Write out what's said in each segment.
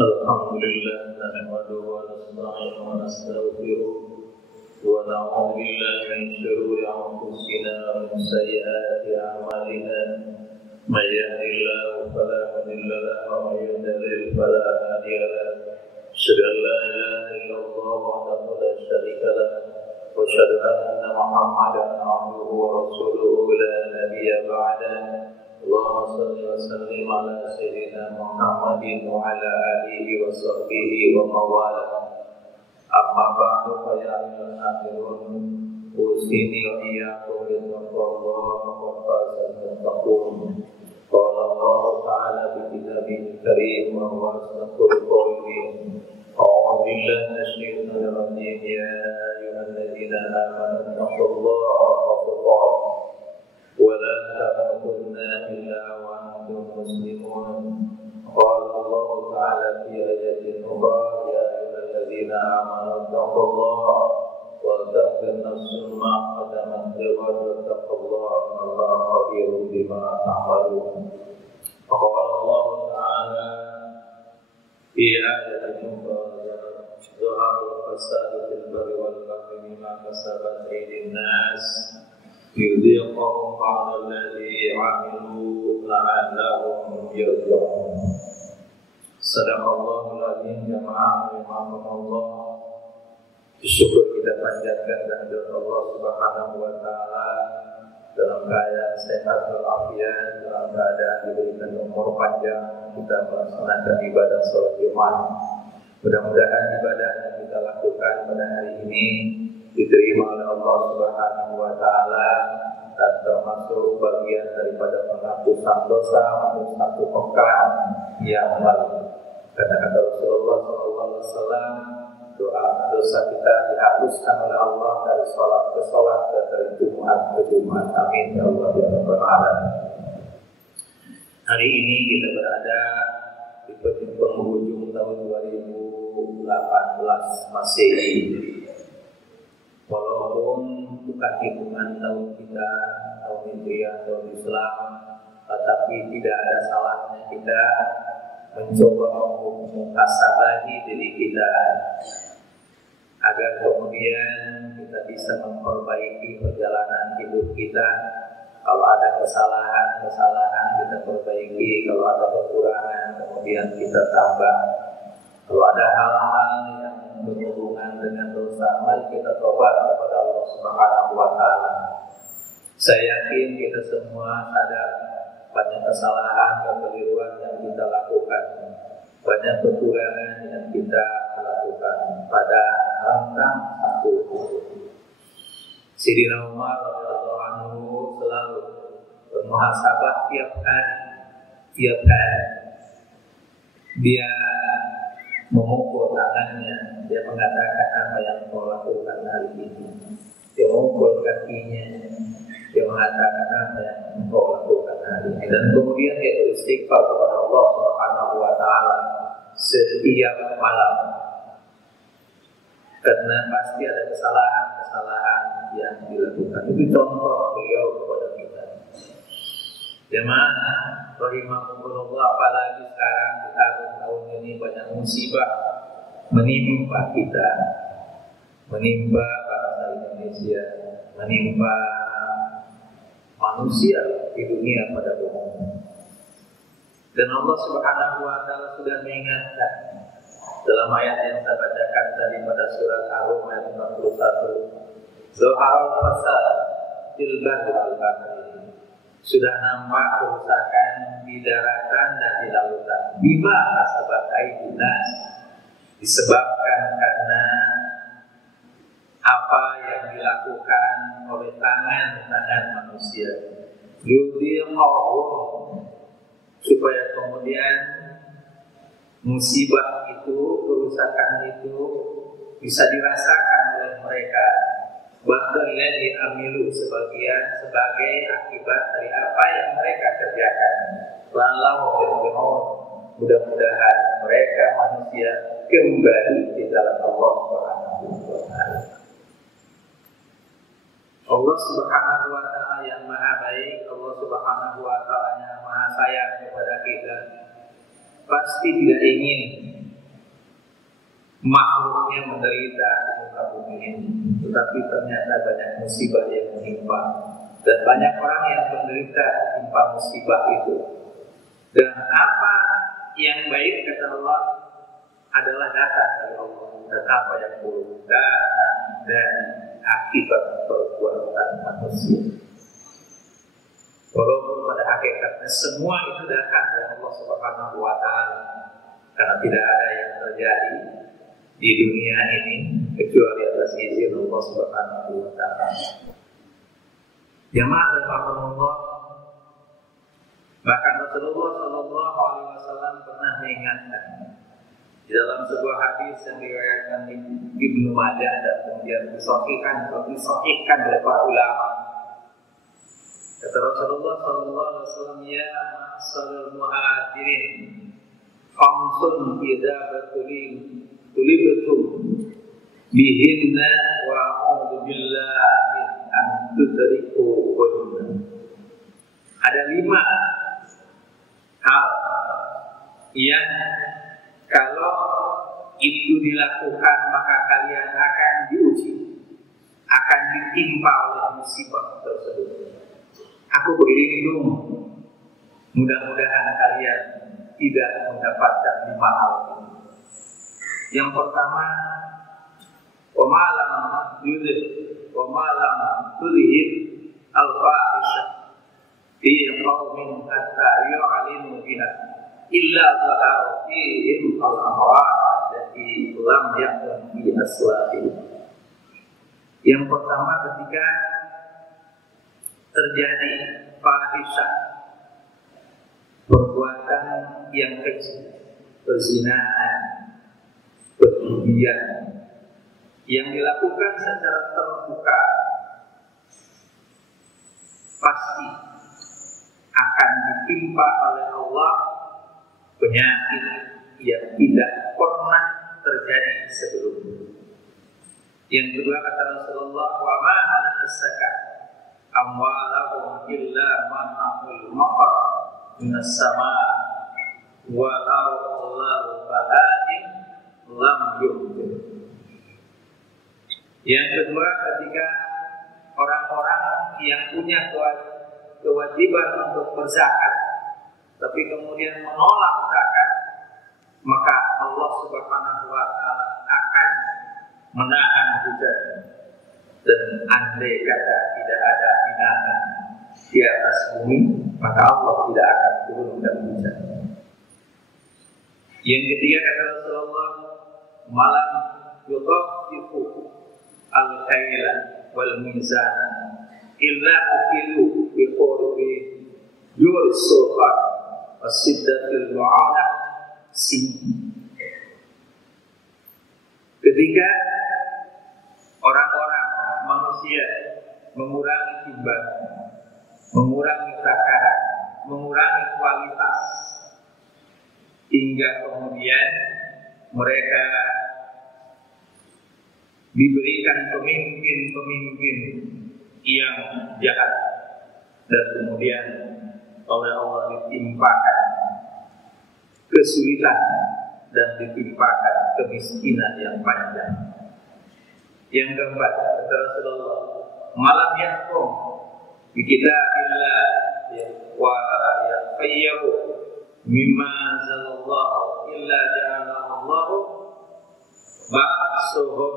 الحمد لله نحمده ونستعينه ونستغفره ونعوذ بالله من شرور أنفسنا ومن سيئات أعمالنا من يهد الله فلا مضل له ومن يضلل فلا هادي له أشهد أن لا إله إلا الله وحده لا شريك له وأشهد أن محمدا عبده ورسوله لا نبي بعده اللهم صل وسلم على سيدنا محمد وعلى آله وصحبه ومن والاه أما بعد فيا أيها الحاضرون أوصيني وإياكم بتقوى الله وقد فاز المتقون قال الله تعالى في كتابه الكريم وهو أصدق القائلين أعوذ بالله من الشيطان الرجيم يا أيها الذين آمنوا اتقوا الله حق تقاته ولا تموتن إلا وأنتم مسلمون قال الله تعالى في آية أخرى يا أيها الذين آمنوا اتقوا الله ولتنظر نفس ما قدمت لغد واتقوا الله إن الله خبير بما تعملون وقال الله تعالى في آية أخرى ظهر الفساد في البر والبحر بما كسبت أيدي الناس يذيقهم بعض الذي عملوا لعلهم يرجعون. Sadaqallahul azim. Jamaah rahimakumullah. Syukur kita panjatkan kehadirat Allah Subhanahu wa taala dalam keadaan sehat walafiat, dalam keadaan diberikan umur panjang kita melaksanakan ibadah salat Jumat. Mudah-mudahan ibadah yang kita lakukan pada hari ini diterima oleh Allah Subhanahu wa taala dan termasuk bagian daripada penghapusan dosa untuk satu pekan yang lalu. Karena kata Rasulullah SAW, doa dosa kita dihapuskan oleh Allah dari sholat ke sholat dan dari Jumat ke Jumat. Amin ya Allah ya Rabbal Alamin. Hari ini kita berada di penghujung tahun 2018 Masehi. Walaupun bukan hitungan tahun kita, tahun Hijriah, tahun Islam, tetapi tidak ada salahnya kita mencoba mengmuhasabahi diri kita agar kemudian kita bisa memperbaiki perjalanan hidup kita. Kalau ada kesalahan kita perbaiki. Kalau ada kekurangan kemudian kita tambah. Kalau ada hal-hal yang berhubungan dengan dosa, mari kita tobat kepada Allah Subhanahu wa taala. Saya yakin kita semua sadar banyak kesalahan, kekeliruan yang kita lakukan, banyak kekurangan yang kita lakukan pada rentang satu. Sayyidina Umar radhiyallahu anhu selalu bermuhasabah tiap hari. Dia memukul tangannya, dia mengatakan apa yang kau lakukan hari ini. Dia memukul kakinya, dia mengatakan apa yang kau lakukan hari ini. Dan kemudian dia beristighfar kepada Allah Subhanahu wa taala setiap malam. Karena pasti ada kesalahan yang dilakukan. Itu contoh beliau kepada kita. Jemaah rahimakumullah, apalagi sekarang di tahun ini banyak musibah menimpa kita, menimpa bangsa Indonesia, menimpa manusia di dunia pada umumnya. Dan Allah Subhanahu wa taala sudah mengingatkan dalam ayat yang saya bacakan tadi pada surat Ar-Rum ayat 41. Zahara fasad fil barri wal bahri. Sudah nampak kerusakan di daratan dan di lautan. Bima kasabat aydin nas, disebabkan karena apa yang dilakukan oleh tangan manusia. Yudhiqahum, supaya kemudian musibah itu, kerusakan itu bisa dirasakan oleh mereka. Bahkan yang diamilu sebagai akibat dari apa yang mereka kerjakan. Lalu mudah-mudahan mereka manusia kembali di dalam Allah Subhanahu wa taala. Allah Subhanahu wa taala yang maha baik, Allah Subhanahu wa taala yang maha sayang kepada kita, pasti tidak ingin makhluknya menderita di muka bumi ini, tetapi ternyata banyak musibah yang menimpa dan banyak orang yang menderita timpa musibah itu. Dan apa yang baik kata Allah adalah datang dari Allah, dan apa yang buruk datang dari akibat perbuatan manusia. Walaupun pada hakikatnya semua itu datang dari Allah Subhanahu wa Ta'ala, karena tidak ada yang terjadi di dunia ini kecuali atas izin Allah Subhanahu wa Ta'ala. Jamaah rahimahumullah, bahkan Rasulullah Shallallahu Alaihi Wasallam pernah mengingatkan di dalam sebuah hadis yang diriwayatkan Ibnu Majah dan kemudian disahihkan oleh para ulama. Kata Rasulullah Shallallahu Alaihi Wasallam, ya ma'asal muhajirin, khamsun idza tulibtum bihinna wa a'udzu billahi an tudrikuhunna. Ada 5 hal yang kalau itu dilakukan maka kalian akan diuji, akan ditimpa oleh musibah tersebut. Aku beri lindung, mudah-mudahan kalian tidak mendapatkan 5 hal ini. Yang pertama, wa malam yudhib wa malam tudhib al-fahisyah fi qaumin hatta yu'linu biha illa zahara fihim al-amwat allati lam yakun fi aslafihim. Yang pertama, ketika terjadi fahisyah, perbuatan yang kecil, perzinahan, perjudian yang dilakukan secara terbuka, pasti akan ditimpa oleh Allah penyakit yang tidak pernah terjadi sebelumnya. Yang kedua, kata Rasulullah, wa ma anasaka amwalahum illa man'ul maqar minas sama walau Allahu bahaim lam yu'min. Yang kedua, ketika orang-orang yang punya kewajiban untuk berzakat tapi kemudian menolak zakat, maka Allah Subhanahu wa Ta'ala akan menahan hujan. Dan andai kata tidak ada binatang di atas bumi, maka Allah tidak akan turunkan hujan. Yang ketiga, kata Rasulullah, malam yudhafifu al-khaila wal mizan illa ukilu bi qurbi yursufa wasiddatil mu'ana sini. Ketika orang-orang manusia mengurangi timbangan, mengurangi takaran, mengurangi kualitas, hingga kemudian mereka diberikan pemimpin-pemimpin yang jahat dan kemudian oleh Allah ditimpakan kesulitan dan ditimpakan kemiskinan yang panjang. Yang keempat, kata Rasulullah, malam yahkum bi kitabillah wa yaqayyahu mimma anzalallahu illa ja'alallahu ba'suhum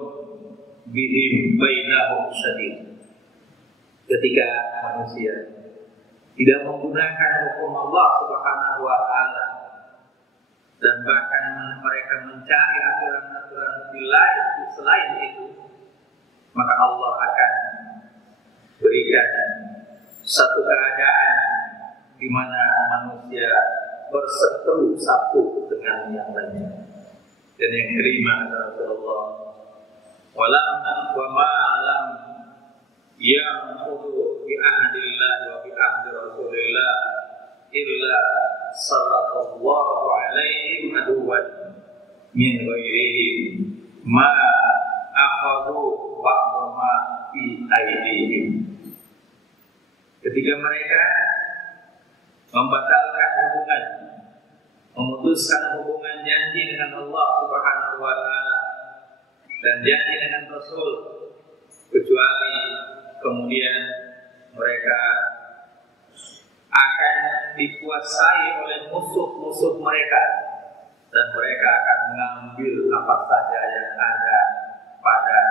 bihim bainahum syadid. Ketika manusia tidak menggunakan hukum Allah Subhanahu wa Ta'ala dan bahkan mereka mencari aturan-aturan selain itu, maka Allah akan berikan satu keadaan di mana manusia berseteru satu dengan yang lainnya. Dan yang kelima, Rasulullah, walam wa malam ya'khudhu bi ahdillah wa bi ahdi Rasulillah illa sallallahu alaihim aduwan min ghairihim ma akhadhu ba'duma fi aidihim. Ketika mereka membatalkan hubungan, memutuskan hubungan janji dengan Allah Subhanahu wa Ta'ala dan janji dengan Rasul, kecuali kemudian mereka akan dikuasai oleh musuh-musuh mereka, dan mereka akan mengambil apa saja yang ada pada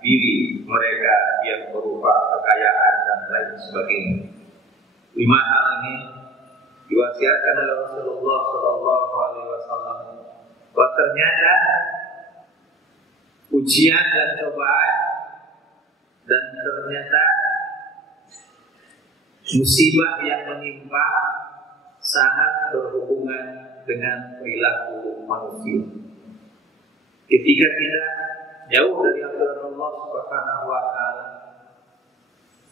diri mereka yang berupa kekayaan dan lain sebagainya. 5 hal ini diwasiatkan oleh Rasulullah SAW. Bahwa ternyata ujian dan cobaan dan ternyata musibah yang menimpa sangat berhubungan dengan perilaku manusia. Ketika kita jauh dari aturan Allah Subhanahu wa Ta'ala,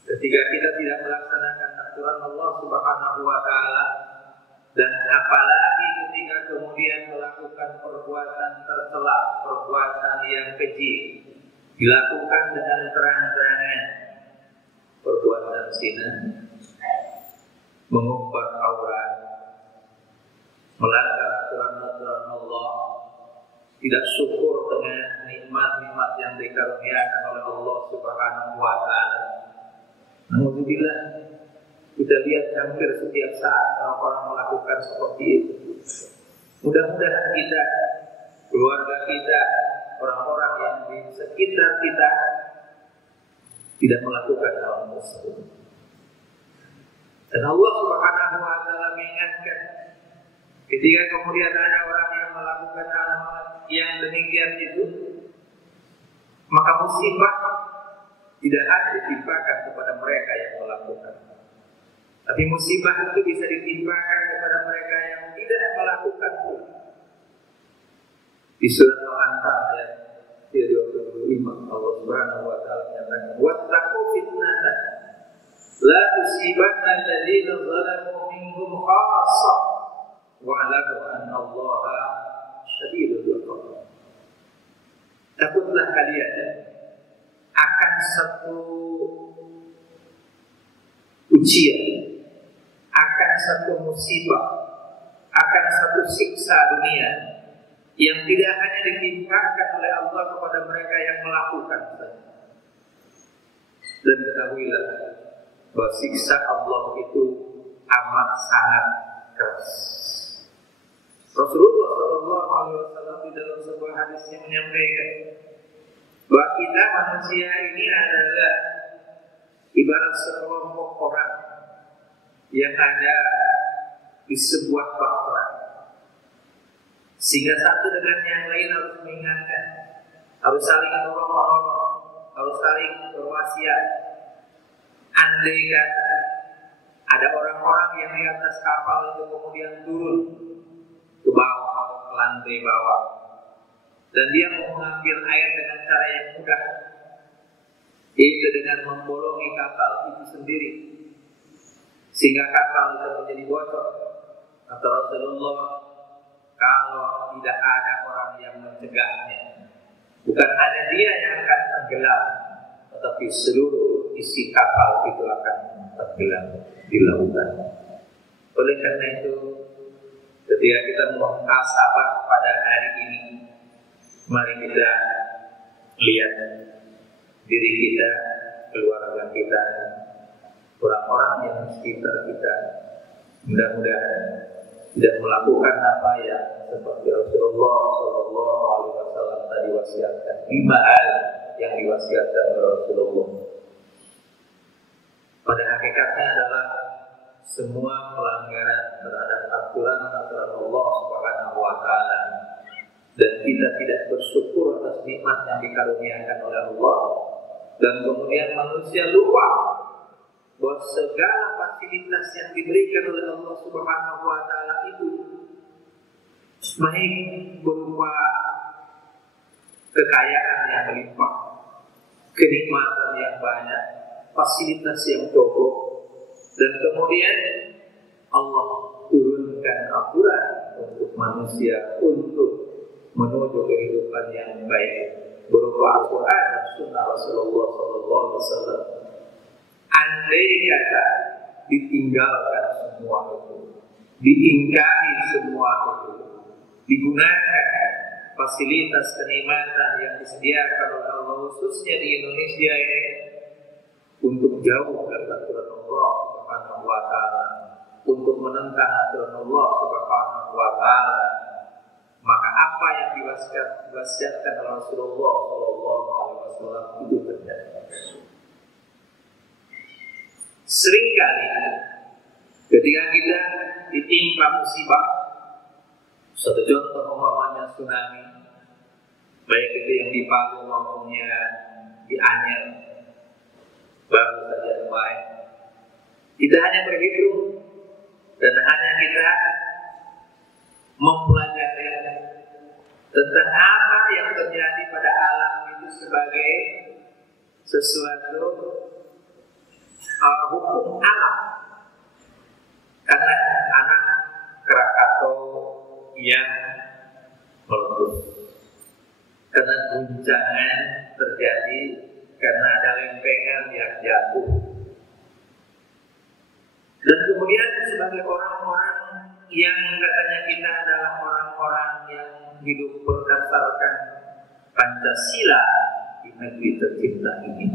ketika kita tidak melaksanakan aturan Allah Subhanahu wa Ta'ala, dan apalagi ketika kemudian melakukan perbuatan tercela, perbuatan yang keji, dilakukan dengan terang-terangan, perbuatan zina, mengumbar aurat, melanggar aturan-aturan Allah, tidak syukur dengan nikmat-nikmat yang dikaruniakan oleh Allah Subhanahu wa Ta'ala. Alhamdulillah, kita lihat hampir setiap saat orang-orang melakukan seperti itu. Mudah-mudahan kita, keluarga kita, orang-orang yang di sekitar kita tidak melakukan hal tersebut. Dan Allah Subhanahu wa Ta'ala mengingatkan, ketika kemudian ada orang yang melakukan hal-hal yang demikian itu, maka musibah tidak hanya ditimpakan kepada mereka yang melakukan, tapi musibah itu bisa ditimpakan kepada mereka yang tidak melakukan pun. Di surat Al-Anfal ayat 25, Allah Subhanahu wa Ta'ala menyatakan, "Wattaqu fitnatan la tusibanna alladziina zalamu minhum khassah wa'lamu anna Allaha syadidul iqab." Takutlah kalian akan satu ujian, akan satu musibah, akan satu siksa dunia yang tidak hanya ditimpakan oleh Allah kepada mereka yang melakukan saja. Dan ketahuilah bahwa siksa Allah itu amat sangat keras. Rasulullah SAW di dalam sebuah hadisnya menyampaikan bahwa kita manusia ini adalah ibarat sekelompok orang yang ada di sebuah bahtera, sehingga satu dengan yang lain harus mengingatkan, harus saling menolong, harus saling berwasiat. Andai kata ada orang-orang yang di atas kapal itu kemudian turun ke bawah, ke lantai bawah, dan dia mau mengambil air dengan cara yang mudah, yaitu dengan membolongi kapal itu sendiri, sehingga kapal itu menjadi bocor. Kata Rasulullah, kalau tidak ada orang yang mencegahnya, bukan hanya dia yang akan tenggelam, tetapi seluruh isi kapal itu akan tenggelam di lautan. Oleh karena itu, ketika kita muhasabah pada hari ini, mari kita lihat diri kita, keluarga kita, orang-orang yang di sekitar kita. Mudah-mudahan tidak melakukan apa yang seperti Rasulullah SAW tadi wasiatkan. 5 hal yang diwasiatkan oleh Rasulullah. Pada hakikatnya adalah semua pelanggaran terhadap aturan Allah Subhanahu wa Ta'ala, dan kita tidak bersyukur atas nikmat yang dikaruniakan oleh Allah, dan kemudian manusia lupa bahwa segala fasilitas yang diberikan oleh Allah Subhanahu wa Ta'ala itu baik berupa kekayaan yang melimpah, kenikmatan yang banyak, fasilitas yang cukup, dan kemudian Allah turunkan aturan untuk manusia untuk menuju kehidupan yang baik berupa Al-Quran dan Sunnah Rasulullah SAW. Andai kata ditinggalkan semua itu, diingkari semua itu, digunakan fasilitas kenikmatan yang disediakan oleh Allah khususnya di Indonesia ini untuk jauh dari aturan Allah Subhanahu wa taala, untuk menentang aturan Allah Subhanahu wa taala, maka apa yang diwasiatkan oleh Rasulullah sallallahu alaihi wasallam itu terjadi. Seringkali ketika kita ditimpa musibah, satu contoh umpamanya tsunami, baik itu yang di Palu maupun di Anyer, baru saja kemarin, tidak hanya berhitung dan hanya kita mempelajari tentang apa yang terjadi pada alam itu sebagai sesuatu hukum alam. Karena anak Krakatau yang meletus, karena guncangan terjadi, karena ada lempengan yang jatuh. Dan kemudian sebagai orang-orang yang katanya kita adalah orang-orang yang hidup berdasarkan Pancasila di negeri tercipta ini,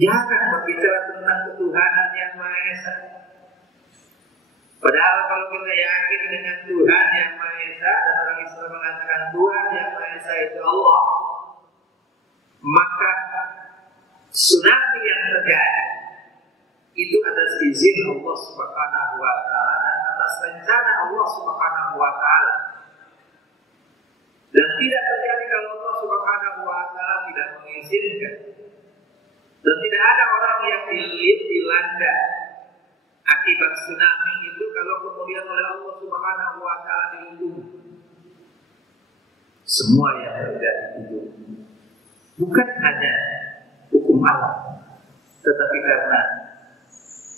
jangan berbicara tentang ketuhanan yang Maha Esa. Padahal kalau kita yakin dengan Tuhan yang Maha Esa, dan orang Islam mengatakan Tuhan yang Maha Esa itu Allah, maka tsunami yang terjadi itu atas izin Allah Subhanahu wa taala dan atas rencana Allah Subhanahu wa taala. Dan tidak terjadi kalau Allah Subhanahu wa taala tidak mengizinkan. Dan tidak ada orang yang dilanda akibat tsunami itu kalau kemudian oleh Allah Subhanahu wa taala dilindungi. Semua yang terjadi itu bukan hanya hukum alam, tetapi karena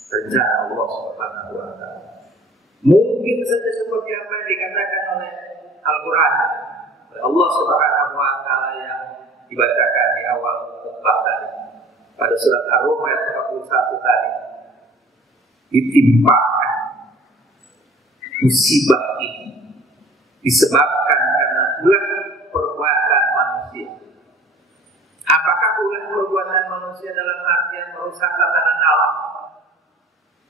rencana Allah Subhanahu wa taala. Mungkin saja seperti apa yang dikatakan oleh Al-Qur'an, oleh Allah Subhanahu wa taala yang dibacakan di awal khutbah tadi pada surat Ar-Rum ayat 41 tadi. Ditimpakan musibah ini disebabkan karena ulah perbuatan manusia. Apakah ulah perbuatan manusia dalam artian merusak tatanan alam?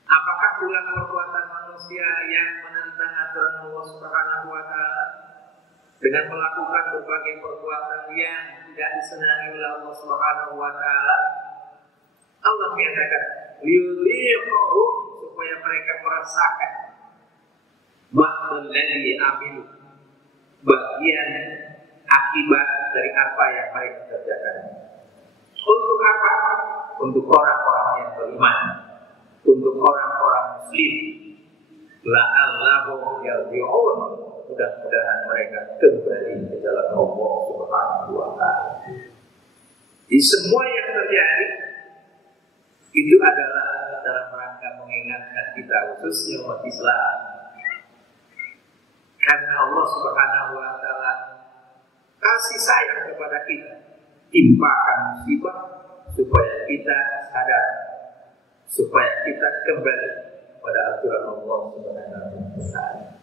Apakah ulah perbuatan manusia yang menentang aturan Allah Subhanahu wa taala dengan melakukan berbagai perbuatan yang tidak disenangi oleh Allah Subhanahu wa taala? Allah menyatakan liyuliqahum, supaya mereka merasakan ba'dal ladzi amilu, bagian akibat dari apa yang mereka kerjakan. Untuk apa? Untuk orang-orang yang beriman, untuk orang-orang muslim. La'allahum yarji'un, mudah-mudahan mereka kembali ke jalan Allah Subhanahu wa taala. Di semua yang terjadi itu adalah dalam rangka mengingatkan kita, khususnya umat Islam, karena Allah Subhanahu wa taala kasih sayang kepada kita, timpakan musibah supaya kita sadar, supaya kita kembali pada aturan Allah Subhanahu wa taala.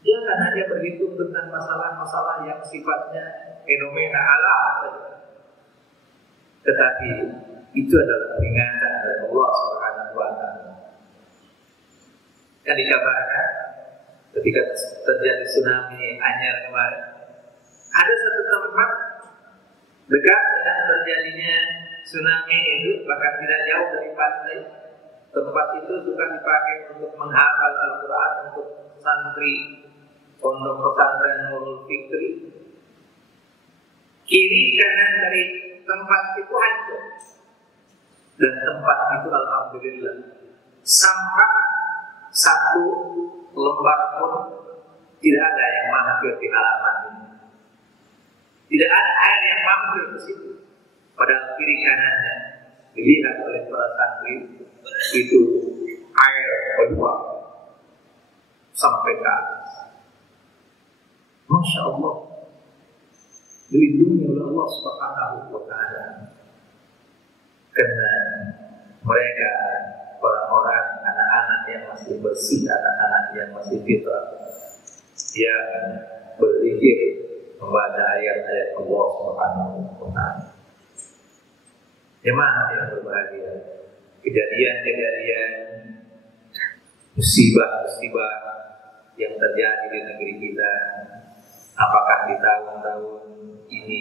Jangan hanya berhitung tentang masalah-masalah yang sifatnya fenomena alam saja, tetapi itu adalah peringatan dari Allah Subhanahu wa taala. Yang dikabarkan ketika terjadi tsunami Anyer kemarin, ada satu tempat dekat dengan terjadinya tsunami itu, bahkan tidak jauh dari pantai. Tempat itu suka dipakai untuk menghafal Al-Quran untuk santri pondok pesantren Nurul Fikri. Kiri kanan dari tempat itu hancur, dan tempat itu alhamdulillah sampah satu lembar pun tidak ada yang mampir di halaman ini. Tidak ada air yang mampir ke situ. Padahal kiri kanannya dilihat oleh para santri itu air meluap sampai ke atas. Masya Allah, dilindungi oleh Allah Subhanahu wa taala. Karena mereka orang-orang, anak-anak yang masih bersih, anak-anak yang masih fitrah, yang berzikir, membaca ayat-ayat Allah Subhanahu wa Ta'ala. Jemaah yang berbahagia, kejadian-kejadian musibah-musibah yang terjadi di negeri kita, apakah di tahun-tahun ini,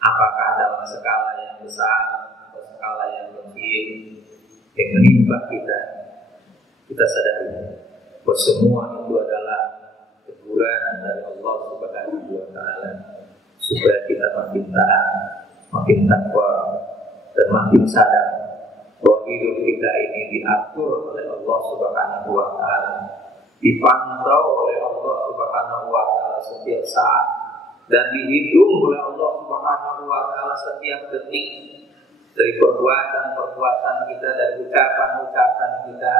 apakah dalam skala yang besar atau skala yang kecil yang menimpa kita, kita sadari bahwa semua itu adalah teguran dari Allah Subhanahu wa Ta'ala supaya kita makin taat, makin takwa, dan makin sadar bahwa hidup kita ini diatur oleh Allah Subhanahu wa Ta'ala, dipantau oleh Allah Subhanahu wa Ta'ala setiap saat, dan dihitung oleh Allah Subhanahu wa Ta'ala setiap detik, dari perbuatan-perbuatan kita, dari ucapan-ucapan kita,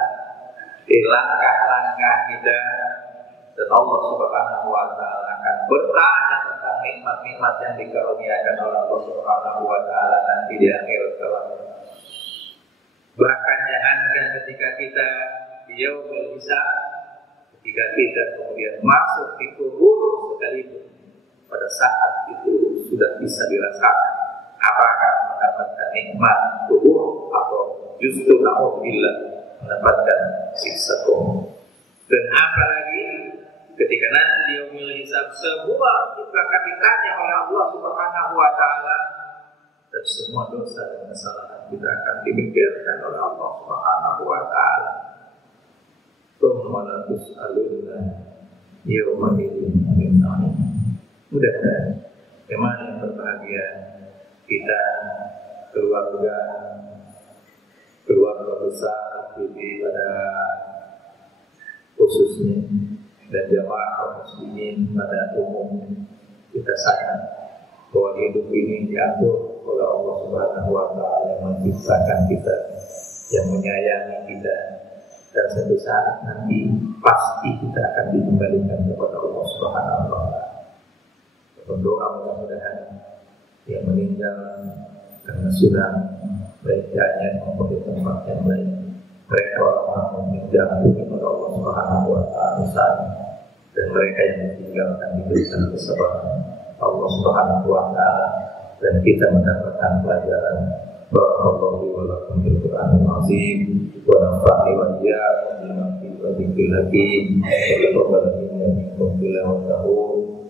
dari langkah-langkah kita. Dan Allah Subhanahu wa Ta'ala akan bertanya tentang nikmat-nikmat yang dikaruniakan oleh Allah Subhanahu wa Ta'ala nanti di akhirat kelak. Bahkan jangankan ketika kita di yaumul hisab, ketika kita kemudian masuk di kubur sekalipun, pada saat itu sudah bisa dirasakan apakah mendapatkan nikmat kubur atau justru na'udzubillah mendapatkan siksa kubur. Dan apalagi ketika nanti di yaumul hisab semua itu akan ditanya oleh Allah Subhanahu wa Ta'ala, dan semua dosa dan kesalahan kita akan dipikirkan oleh Allah Subhanahu wa Ta'ala. Tsumma la tus'alunna yawma idzin 'anil na'im. Mudah-mudahan jemaah yang berbahagia, kita keluarga besar di pada khususnya dan jamaah kaum muslimin pada umum, kita sadar bahwa hidup ini diatur oleh Allah Subhanahu wa Ta'ala yang menciptakan kita, yang menyayangi kita, dan suatu saat nanti pasti kita akan dikembalikan kepada Allah Subhanahu wa Ta'ala. Berdoa mudah-mudahan yang meninggal karena sudah baiknya maupun di tempat yang lain, mereka orang-orang yang diampuni oleh Allah Subhanahu wa Ta'ala, dan mereka yang ditinggalkan diberikan kesabaran Allah Subhanahu wa Ta'ala, dan kita mendapatkan pelajaran. Barakallahu wa lakum bil Qur'anil azim wa nafa'ani wa iyyakum bima fihi wa dzikril hakim wa taqabbal minna minkum tilawatahu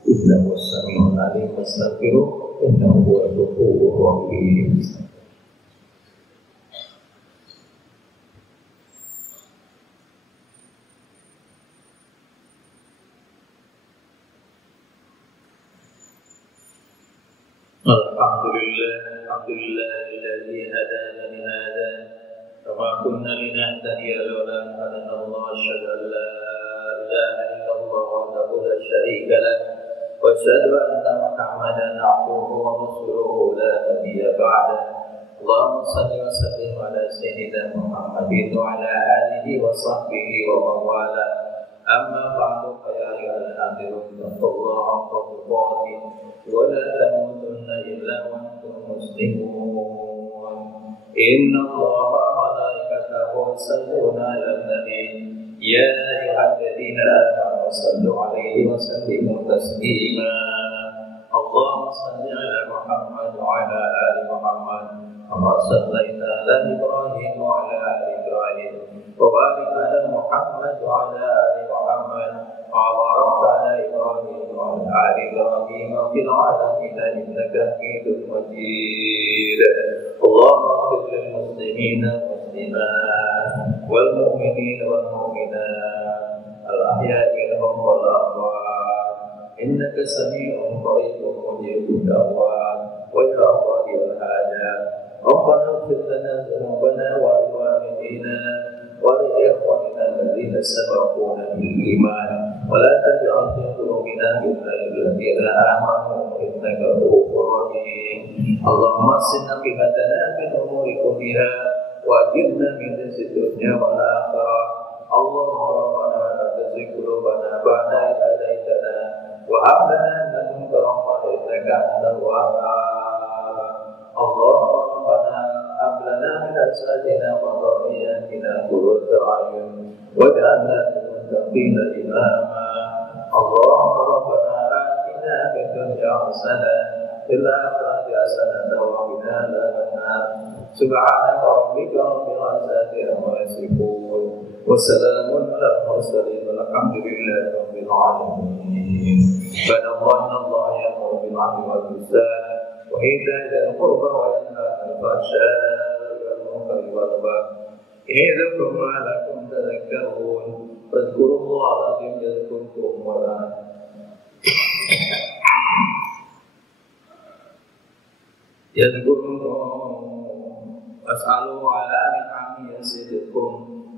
innahu was-sami'ul 'alim wastaghfiruh innahu huwal ghafurur rahim. Alhamdulillah alladzi hadana li hadza wa ma kunna linahtadiya lawla an hadana Allah. Asyhadu an la ilaha illallah wahdahu la syarika lah wa asyhadu anna Muhammadan 'abduhu wa rasuluhu la nabiyya ba'dahu. Allahumma shalli wa sallim ala sayyidina Muhammadin wa ala alihi wa sahbihi wa man wala. Amma ba'du, fa ya ayyuhal hadirin taqullaha haqqa tuqatih wa la tamutunna illa wa antum muslimun. Inna Allaha wa malaikatahu yusalluna 'alan nabi ya ayyuhalladzina amanu sallu 'alaihi wa sallimu taslima. Allahumma shalli 'ala Muhammad wa 'ala ali Muhammad kama shallaita 'ala Ibrahim wa 'ala ali Ibrahim wa barik 'ala Muhammad wa 'ala ali Muhammad wa barik 'ala Ibrahim wa 'ala ali Ibrahim fil 'alamin innaka Hamidum Majid. Allahumma ighfir lil muslimina wal muslimat wal mu'minina wal mu'minat al ahya'i minhum wal amwat innaka sami'un qaribun mujibud da'wat wa ila qadil hajat. ربنا اغفر لنا ذنوبنا ولوالدينا ولإخواننا الذين سبقونا بالإيمان ولا تجعل في قلوبنا غلا للذين آمنوا إنك رؤوف رحيم. اللهم احسن عاقبتنا في الأمور كلها وأجرنا من خزي الدنيا والآخرة. اللهم ربنا لا تزغ قلوبنا بعد إذ هديتنا وهب لنا من لدنك رحمة إنك أنت الوهاب. اللهم ربنا هب لنا من أزواجنا وذرياتنا قرة أعين واجعلنا للمتقين إماما. اللهم ربنا آتنا في حسنة في الآخرة حسنة وقنا عذاب النار سبحان ربك رب العزة عما يصفون وسلام على المرسلين والحمد لله رب العالمين. بل الله يأمر بالعدل والإحسان وإيتاء ذي القربى وينهى عن الفحشاء والمنكر والبغي يعظكم لعلكم تذكرون فاذكروا الله العظيم يذكركم ولا يذكركم واسألوا على نعمه يزدكم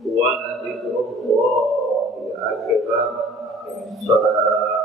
ولذكر الله أكبر. الصلاة